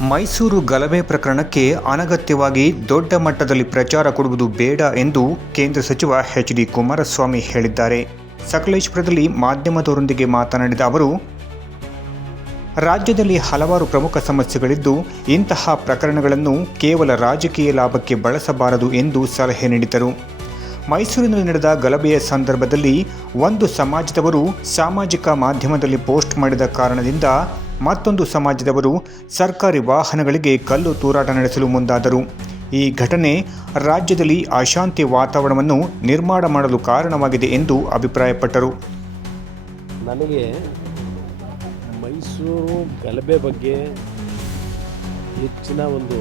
ಮೈಸೂರು ಗಲಭೆ ಪ್ರಕರಣಕ್ಕೆ ಅನಗತ್ಯವಾಗಿ ದೊಡ್ಡ ಮಟ್ಟದಲ್ಲಿ ಪ್ರಚಾರ ಕೊಡುವುದು ಬೇಡ ಎಂದು ಕೇಂದ್ರ ಸಚಿವ ಎಚ್.ಡಿ. ಕುಮಾರಸ್ವಾಮಿ ಹೇಳಿದ್ದಾರೆ. ಸಕಲೇಶಪುರದಲ್ಲಿ ಮಾಧ್ಯಮದವರೊಂದಿಗೆ ಮಾತನಾಡಿದ ಅವರು, ರಾಜ್ಯದಲ್ಲಿ ಹಲವಾರು ಪ್ರಮುಖ ಸಮಸ್ಯೆಗಳಿದ್ದು ಇಂತಹ ಪ್ರಕರಣಗಳನ್ನು ಕೇವಲ ರಾಜಕೀಯ ಲಾಭಕ್ಕೆ ಬಳಸಬಾರದು ಎಂದು ಸಲಹೆ ನೀಡಿದರು. ಮೈಸೂರಿನಲ್ಲಿ ನಡೆದ ಗಲಭೆಯ ಸಂದರ್ಭದಲ್ಲಿ ಒಂದು ಸಮಾಜದವರು ಸಾಮಾಜಿಕ ಮಾಧ್ಯಮದಲ್ಲಿ ಪೋಸ್ಟ್ ಮಾಡಿದ ಕಾರಣದಿಂದ ಮತ್ತೊಂದು ಸಮಾಜದವರು ಸರ್ಕಾರಿ ವಾಹನಗಳಿಗೆ ಕಲ್ಲು ತೂರಾಟ ನಡೆಸಲು ಮುಂದಾದರು. ಈ ಘಟನೆ ರಾಜ್ಯದಲ್ಲಿ ಅಶಾಂತಿ ವಾತಾವರಣವನ್ನು ನಿರ್ಮಾಣ ಮಾಡಲು ಕಾರಣವಾಗಿದೆ ಎಂದು ಅಭಿಪ್ರಾಯಪಟ್ಟರು. ನನಗೆ ಮೈಸೂರು ಗಲಭೆ ಬಗ್ಗೆ ಹೆಚ್ಚಿನ ಒಂದು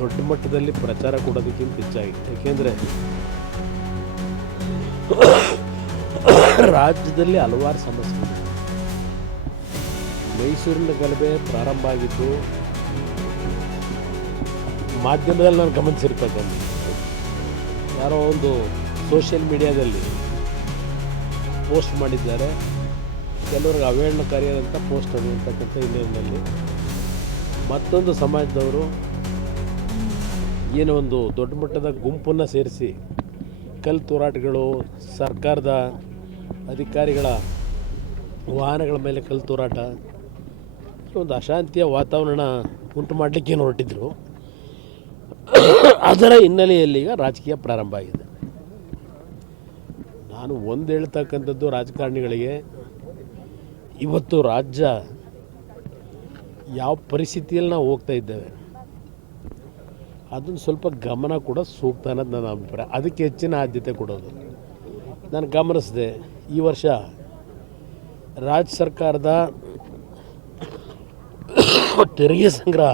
ದೊಡ್ಡ ಮಟ್ಟದಲ್ಲಿ ಪ್ರಚಾರ ಕೊಡೋದಕ್ಕಿಂತ ಹೆಚ್ಚಾಗಿದೆ. ಏಕೆಂದರೆ ರಾಜ್ಯದಲ್ಲಿ ಹಲವಾರು ಸಮಸ್ಯೆಗಳು. ಮೈಸೂರಿನ ಗಲಭೆ ಪ್ರಾರಂಭ ಆಗಿದ್ದು ಮಾಧ್ಯಮದಲ್ಲಿ ನಾನು ಗಮನಿಸಿರ್ತಕ್ಕಂಥ ಯಾರೋ ಒಂದು ಸೋಷಿಯಲ್ ಮೀಡಿಯಾದಲ್ಲಿ ಪೋಸ್ಟ್ ಮಾಡಿದ್ದಾರೆ. ಕೆಲವ್ರಿಗೆ ಅವೇಳನಕಾರಿಯಾದಂಥ ಪೋಸ್ಟ್ ಅದು ಅಂತಕ್ಕಂಥ ಹಿನ್ನೆಲೆಯಲ್ಲಿ ಮತ್ತೊಂದು ಸಮಾಜದವರು ಏನೋ ಒಂದು ದೊಡ್ಡ ಮಟ್ಟದ ಗುಂಪನ್ನು ಸೇರಿಸಿ ಕಲ್ಲು ತೂರಾಟಗಳು, ಸರ್ಕಾರದ ಅಧಿಕಾರಿಗಳ ವಾಹನಗಳ ಮೇಲೆ ಕಲ್ಲು ತೂರಾಟ, ಒಂದು ಅಶಾಂತಿಯ ವಾತಾವರಣ ಉಂಟು ಮಾಡಲಿಕ್ಕೆ ಹೊರಟಿದ್ರು. ಅದರ ಹಿನ್ನೆಲೆಯಲ್ಲಿ ಈಗ ರಾಜಕೀಯ ಪ್ರಾರಂಭ ಆಗಿದೆ. ನಾನು ಒಂದು ಹೇಳ್ತಕ್ಕಂಥದ್ದು ರಾಜಕಾರಣಿಗಳಿಗೆ, ಇವತ್ತು ರಾಜ್ಯ ಯಾವ ಪರಿಸ್ಥಿತಿಯಲ್ಲಿ ನಾವು ಹೋಗ್ತಾ ಇದ್ದೇವೆ ಅದನ್ನು ಸ್ವಲ್ಪ ಗಮನ ಕೂಡ ಸೂಕ್ತ ಅನ್ನೋದು ನನ್ನ ಅಭಿಪ್ರಾಯ. ಅದಕ್ಕೆ ಹೆಚ್ಚಿನ ಆದ್ಯತೆ ಕೊಡೋದು. ನಾನು ಗಮನಿಸಿದೆ, ಈ ವರ್ಷ ರಾಜ್ಯ ಸರ್ಕಾರದ ತೆರಿಗೆ ಸಂಗ್ರಹ